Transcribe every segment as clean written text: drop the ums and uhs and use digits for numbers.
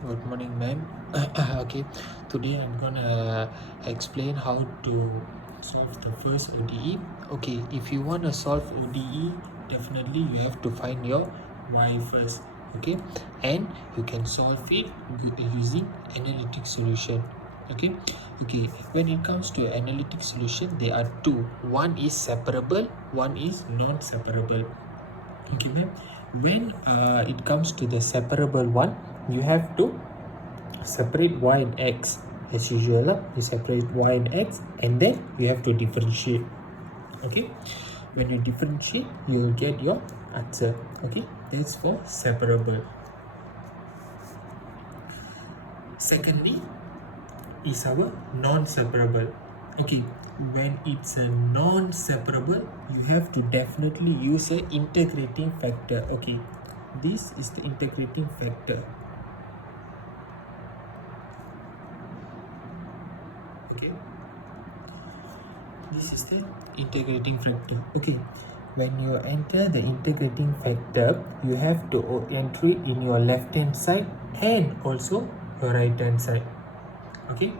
Good morning, ma'am. Okay, today I'm gonna explain how to solve the first ODE. Okay, if you want to solve ODE, definitely you have to find your y first. Okay, and you can solve it using analytic solution. Okay, when it comes to analytic solution, there are two. One is separable, one is non-separable. Okay, ma'am. When it comes to the separable one, you have to separate y and x as usual. You separate y and x, and then you have to differentiate. Okay, when you differentiate, you will get your answer. Okay, that's for separable. Secondly is our non-separable. Okay, when it's a non-separable, you have to definitely use a integrating factor. Okay, this is the integrating factor. Okay, this is the integrating factor. Okay, when you enter the integrating factor, you have to enter it in your left hand side and also your right hand side. Okay,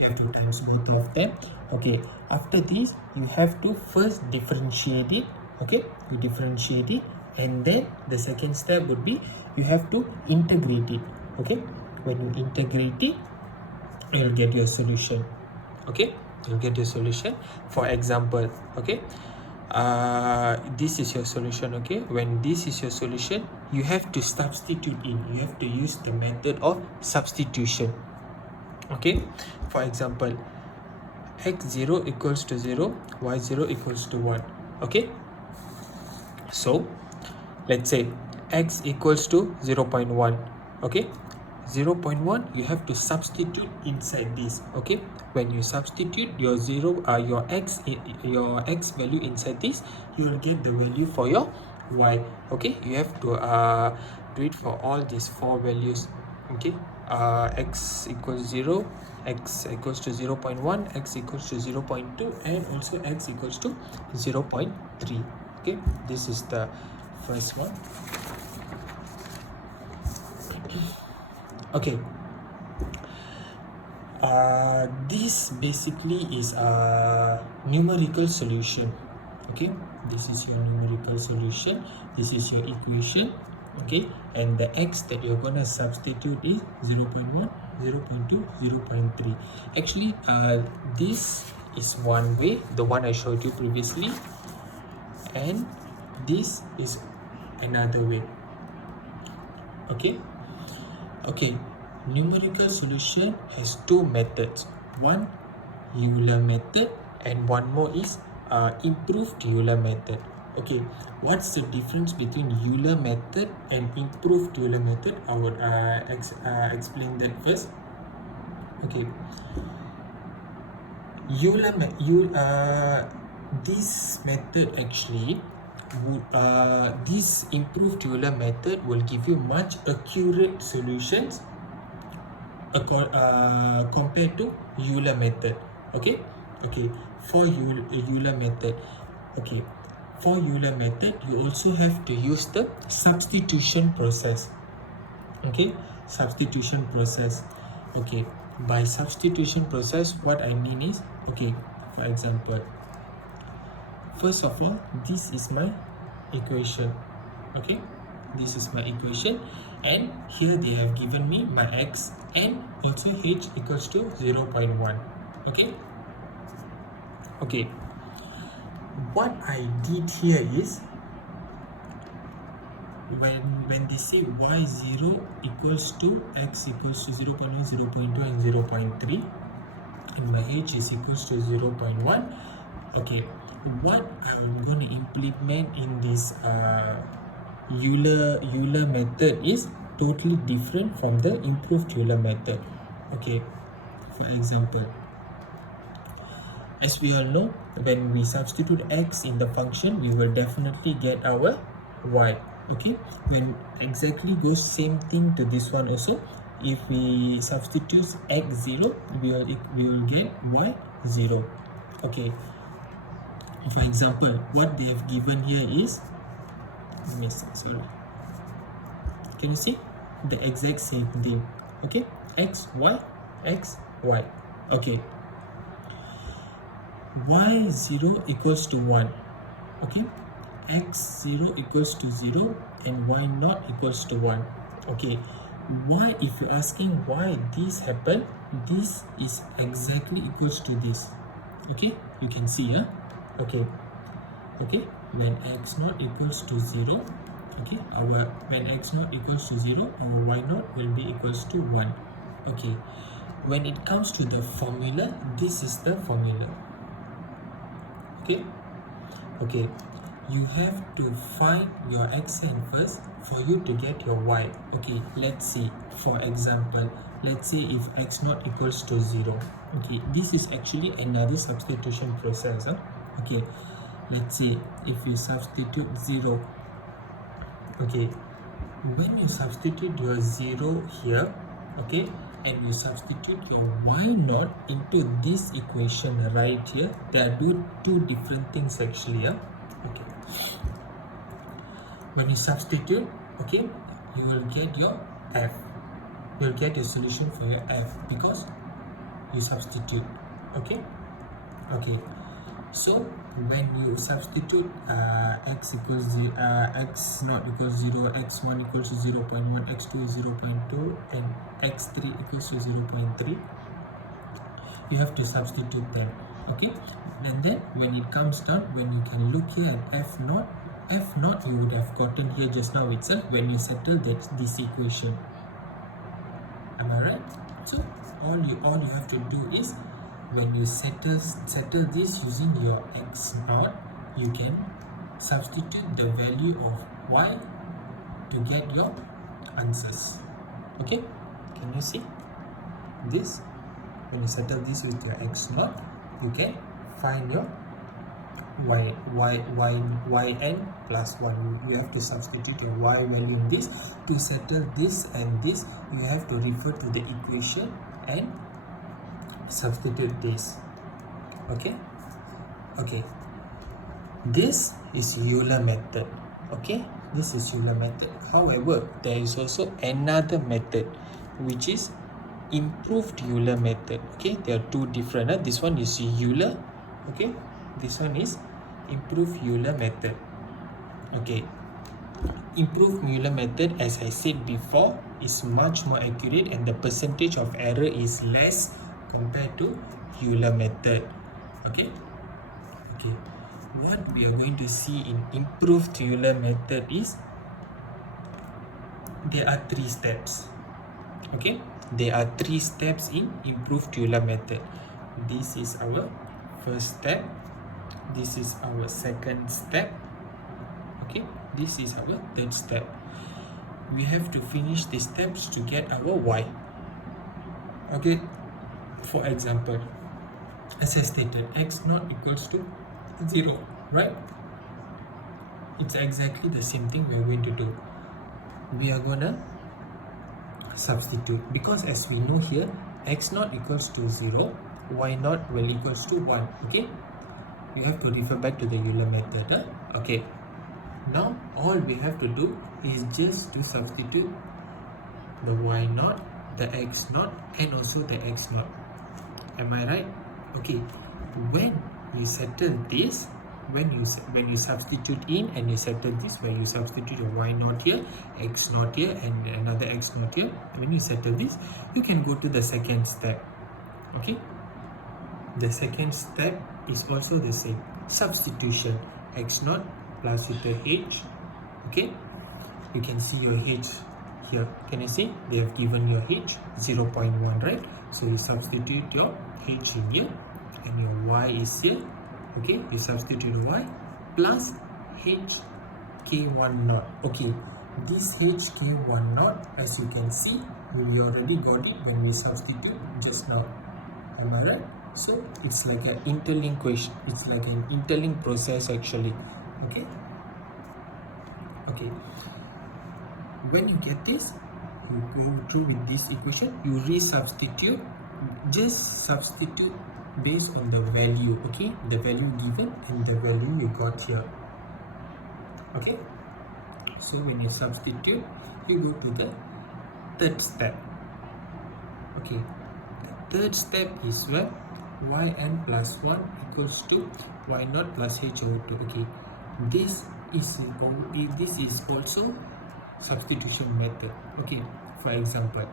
you have to times both of them. Okay, after this you have to first differentiate it. Okay, you differentiate it, and then the second step would be you have to integrate it. Okay, when you integrate it, you'll get your solution. Okay, you'll get your solution. For example, okay, this is your solution. Okay, when this is your solution, you have to substitute in, you have to use the method of substitution. Okay, for example, x0 equals to 0, y0 equals to 1. Okay, so let's say x equals to 0.1. Okay, 0.1 you have to substitute inside this. Okay, when you substitute your your x value inside this, you will get the value for your y. Okay, you have to do it for all these four values. Okay, x equals 0, x equals to 0.1, x equals to 0.2, and also x equals to 0.3. Okay, this is the first one. Okay, this basically is a numerical solution. Okay, this is your numerical solution, this is your equation. Okay, and the x that you're gonna substitute is 0.1, 0.2, 0.3. Actually, this is one way, the one I showed you previously, and this is another way. Okay, numerical solution has two methods. One, Euler method, and one more is improved Euler method. Okay, what's the difference between Euler method and improved Euler method? I would explain that first. Okay, this method actually this improved Euler method will give you much accurate solutions compared to Euler method. Okay, for Euler method, for Euler method you also have to use the substitution process. Okay, substitution process. Okay, by substitution process, what I mean is, okay, for example, first of all, this is my equation. Okay, this is my equation, and here they have given me my x and also h equals to 0.1. Okay, what I did here is, when they say y0 equals to x equals to 0.1, 0.2, and 0.3, and my h is equals to 0.1. Okay, what I'm going to implement in this Euler method is totally different from the improved Euler method. Okay, for example, as we all know, when we substitute x in the function, we will definitely get our y. Okay, when exactly goes same thing to this one also. If we substitute x0, we will get y0. Okay, for example, what they have given here is, sorry, can you see? the exact same thing. Okay, x, y, x, y. Okay, y0 equals to 1. Okay, x0 equals to 0 and y0 equals to 1. Okay, why, if you're asking why this happened, this is exactly equals to this. Okay, you can see, okay, when x0 equals to 0, okay, when x0 equals to 0, our y0 will be equals to 1. Okay, when it comes to the formula, this is the formula. Okay, you have to find your xn first for you to get your y. Okay, let's see. For example, let's say if x0 equals to 0. Okay, this is actually another substitution process. Okay, let's say if you substitute 0. Okay, when you substitute your 0 here, okay, and you substitute your y0 into this equation right here, there are two different things actually. Okay, when you substitute, okay, you will get your f. You will get a solution for your f because you substitute. Okay, so when you substitute x equals x0 equals 0, x1 equals to 0.1, x2 is 0.2, and x3 equals to 0.3, you have to substitute them. Okay, and then when it comes down, when you can look here at f0 you would have gotten here just now itself when you settle this equation. Am I right? So all you have to do is, when you settle this using your x0, you can substitute the value of y to get your answers. Okay, can you see this? When you settle this with your x0, you can find your yn plus 1. You have to substitute your y value in this. To settle this and this, you have to refer to the equation and substitute this. Okay, this is Euler method. Okay, this is Euler method. However, there is also another method, which is improved Euler method. Okay, there are two different. This one is Euler. Okay, this one is improved Euler method. Okay, improved Euler method, as I said before, is much more accurate and the percentage of error is less compared to Euler method. Okay, what we are going to see in improved Euler method is there are 3 steps. Okay, there are 3 steps in improved Euler method. This is our first step, this is our second step, okay, this is our third step. We have to finish the steps to get our y. Okay, for example, as I stated, x0 equals to 0, right? It's exactly the same thing we are going to do. We are gonna substitute, because as we know here, x0 equals to 0, y0 will equals to 1. Okay, you have to refer back to the Euler method. Okay, now all we have to do is just to substitute the y0, the x0, and also the x0. Am I right? Okay, when you settle this, when you substitute in and you settle this, where you substitute your y0 here, x0 here, and another x0 here, when you settle this, you can go to the second step. Okay, the second step is also the same, substitution, x0 plus with the h. Okay, you can see your h here. Can you see they have given your h 0.1, right? So you substitute your h in here and your y is here. Okay, you substitute y plus h k10. Okay, this h k10, as you can see, we already got it when we substitute just now. Am I right? So it's like an interlink question, it's like an interlink process actually. Okay, when you get this, you go through with this equation, you resubstitute, just substitute based on the value. Okay, the value given and the value you got here. Okay, so when you substitute, you go to the third step. Okay, the third step is where yn plus 1 equals to y0 plus h over 2. Okay, this is also substitution method. Okay, for example,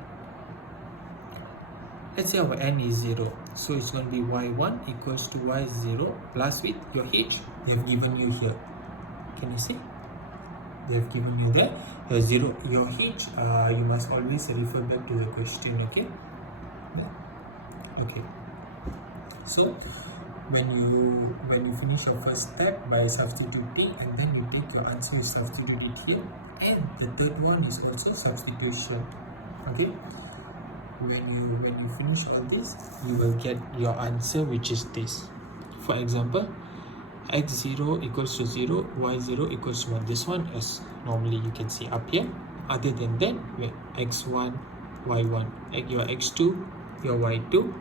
let's say our n is 0, so it's going to be y1 equals to y0 plus with your h they have given you here. Can you see? They have given you there your 0, your h. You must always refer back to the question. Okay. Yeah. Okay. So when you finish your first step by substituting, and then you take your answer, you substitute it here, and the third one is also substitution. Okay. When you finish all this, you will get your answer, which is this. For example, x0 equals to 0, y0 equals to 1. This one is normally you can see up here. Other than that, we have x1, y1, your x2, your y2,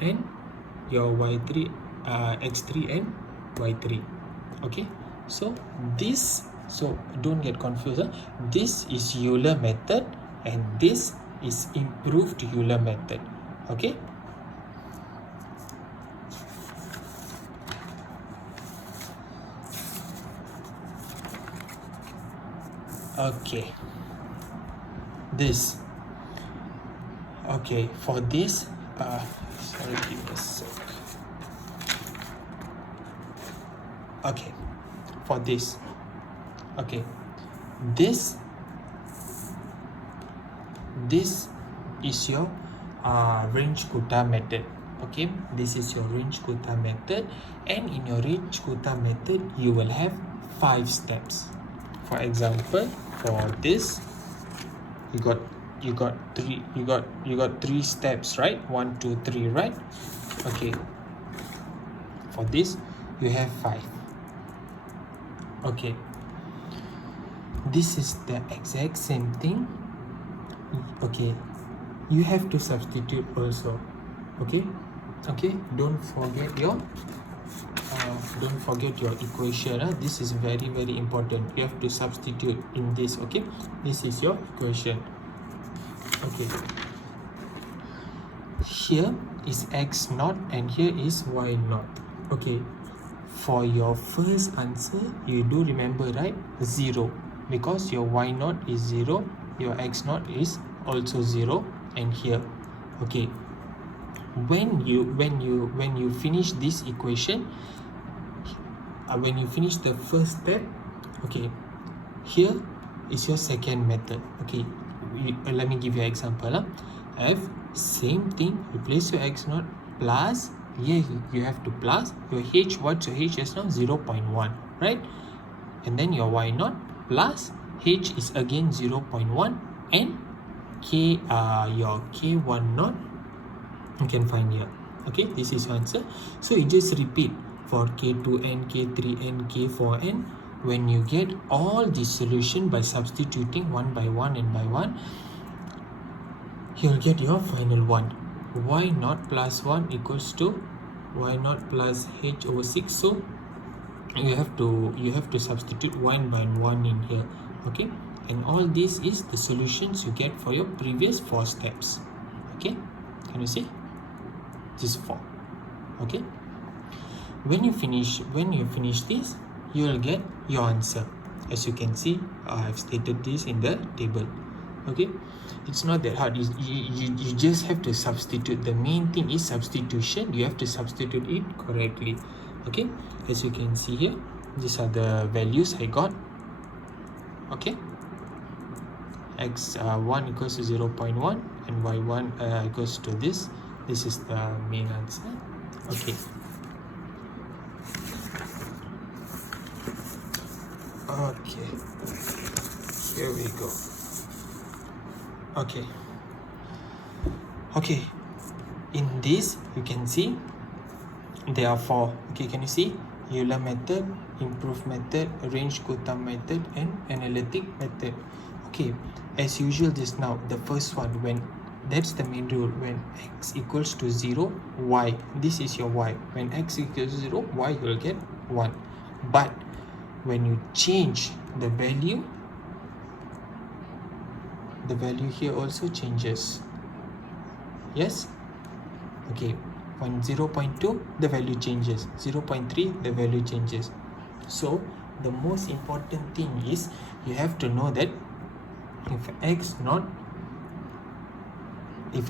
and your y3, x3 and y3. Okay, so don't get confused. This is Euler method and this is improved Euler method. Okay. Okay, this. Okay, for this, sorry, give me a sec. Okay, for this, okay, this is your Runge-Kutta method. Okay, this is your Runge-Kutta method, and in your Runge-Kutta method, you will have 5 steps. For example, for this, you got 3 steps, right? 1, 2, 3, right? Okay, for this you have 5. Okay, this is the exact same thing. Okay, you have to substitute also. Okay, don't forget your equation. This is very, very important. You have to substitute in this. Okay, this is your equation. Okay, here is x0 and here is y0. Okay, for your first answer, you do remember, right? 0, because your y0 is 0, your x0 is also 0, and here. Okay, when you finish this equation, when you finish the first step, okay, here is your second method. Okay, let me give you an example. F, same thing, replace your x0 plus, here you have to plus your h. What's your h just now? 0.1, right? And then your y0 plus h is again 0.1, and k, your k10 you can find here. Okay, this is your answer. So you just repeat for k2n, k3n, k4n. When you get all the solution by substituting one by one and by one, you'll get your final one. y0 plus 1 equals to y0 plus h over 6. So you have to substitute one by one in here. Okay, and all this is the solutions you get for your previous 4 steps. Okay, can you see? This 4. Okay, when you finish this, you will get your answer. As you can see, I've stated this in the table. Okay, it's not that hard. You just have to substitute. The main thing is substitution. You have to substitute it correctly. Okay, as you can see here, these are the values I got. Okay, x1 equals to 0.1 and y1 equals to this. This is the main answer. Okay. Okay, here we go. Okay, in this you can see there are 4. Okay, can you see? Euler method, improved method, Runge-Kutta method, and analytic method. Okay, as usual just now, the first one, when that's the main rule, when x equals to 0, y, this is your y. When x equals to 0, y, you will get 1. But when you change the value, the value here also changes. Yes? Okay, 0.2 the value changes, 0.3 the value changes. So the most important thing is you have to know that if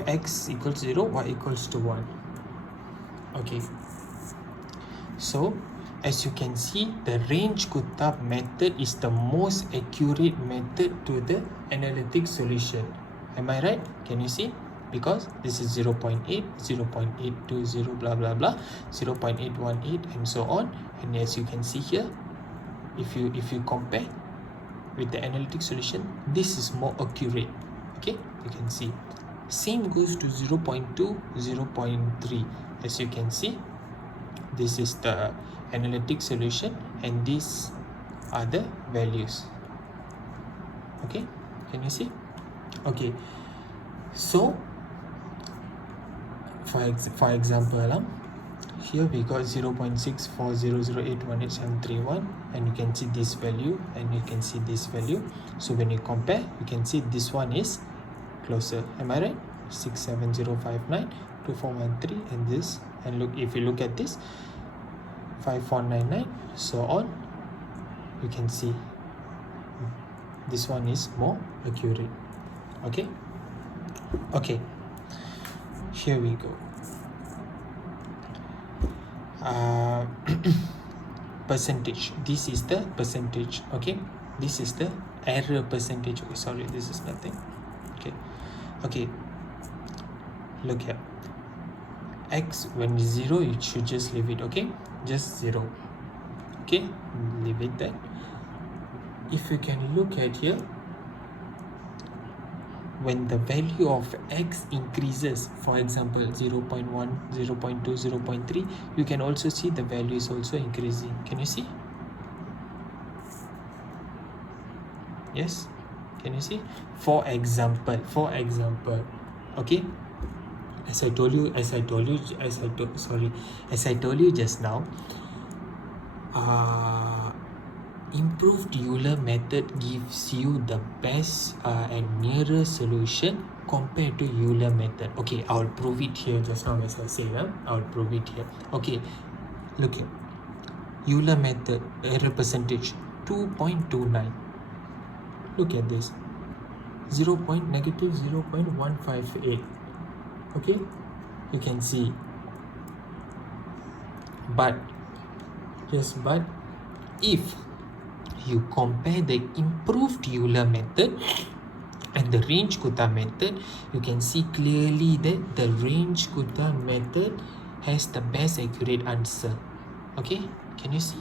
x equals 0, y equals to 1. Okay, so as you can see, the range Kuttab method is the most accurate method to the analytic solution. Am I right? Can you see? Because this is 0.8, 0.820, blah blah blah, 0.818 and so on. And as you can see here, if you compare with the analytic solution, this is more accurate. Okay, you can see. Same goes to 0.2, 0.3. As you can see, this is the analytic solution and these are the values. Okay, can you see? Okay, so for example, here we got 0.6400818731 and you can see this value and you can see this value. So when you compare, you can see this one is closer. Am I right? 67059, 2413 and this, and look, if you look at this 5499, so on, you can see this one is more accurate. Okay, okay, here we go. Percentage, this is the percentage. Okay, this is the error percentage. Okay, sorry, this is nothing. Okay, look here, x when is 0, you should just leave it. Okay, just 0. Okay, leave it there. If you can look at here, when the value of x increases, for example 0.1, 0.2, 0.3, you can also see the value is also increasing. Can you see? Yes, can you see? For example, okay, as I told you just now, improved Euler method gives you the best and nearest solution compared to Euler method. Okay, I'll prove it here just now. As I say, I'll prove it here. Okay, look here, Euler method error percentage 2.29. look at this, -0.158. okay, you can see. But if you compare the improved Euler method and the range Kuttab method, you can see clearly that the range Kuttab method has the best accurate answer. Okay, can you see?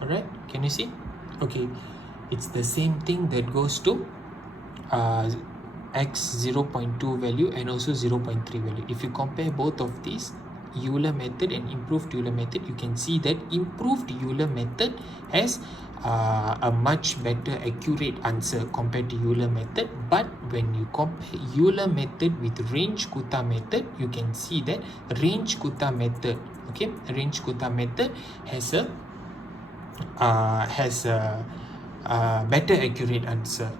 Alright, can you see? Okay, it's the same thing that goes to x 0.2 value and also 0.3 value. If you compare both of these, Euler method and improved Euler method, you can see that improved Euler method has a much better accurate answer compared to Euler method. But when you compare Euler method with range Kuttab method, you can see that range Kuttab method, okay, range Kuttab method has a better accurate answer.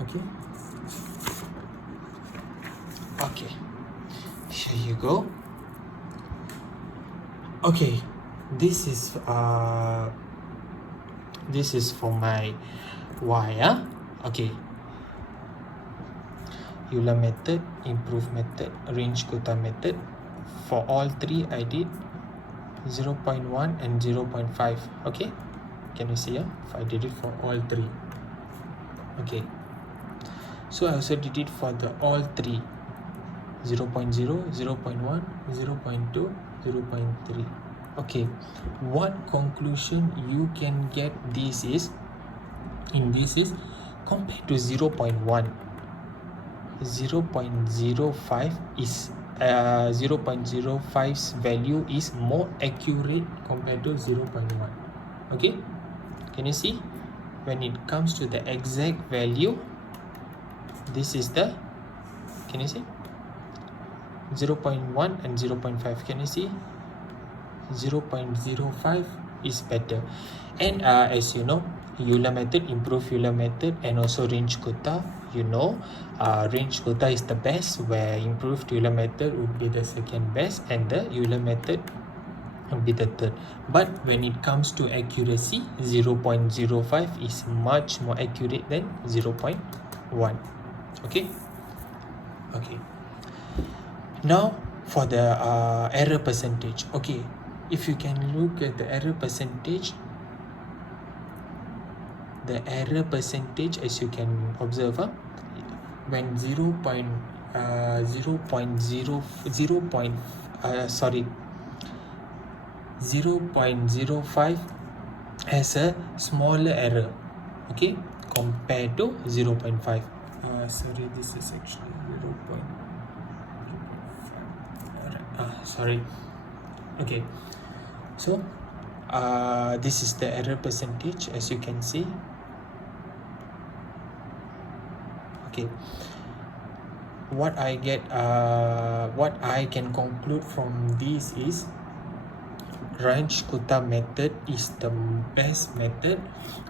Okay, here you go. Okay, this is for my y. Okay, Euler method, improved method, range Kuttab method. For all three, I did 0.1 and 0.5. okay, can you see? If I did it for all three. Okay, so I also did it for the all three, 0.0, 0.1, 0.2, 0.3. okay, what conclusion you can get this is compared to 0.1, 0.05 is 0.05's value is more accurate compared to 0.1. okay, can you see? When it comes to the exact value, this is the, can you see, 0.1 and 0.5. can you see? 0.05 is better. And as you know, Euler method, improved Euler method, and also range quota. You know, range quota is the best, where improved Euler method would be the second best, and the Euler method would be the third. But when it comes to accuracy, 0.05 is much more accurate than 0.1. Okay. Now for the error percentage. Okay, if you can look at the error percentage, as you can observe, when 0.05 has a smaller error, okay, compared to 0.5. Sorry, this is actually 0.5. Sorry. Okay, so this is the error percentage, as you can see. Okay, what I can conclude from this is range quota method is the best method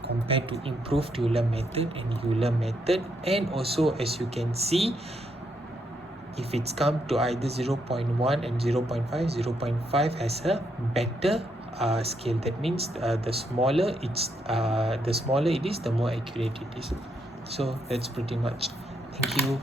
compared to improved Euler method and Euler method. And also, as you can see, if it's come to either 0.1 and 0.5, 0.5 has a better scale. That means the smaller it is, the more accurate it is. So that's pretty much. Thank you.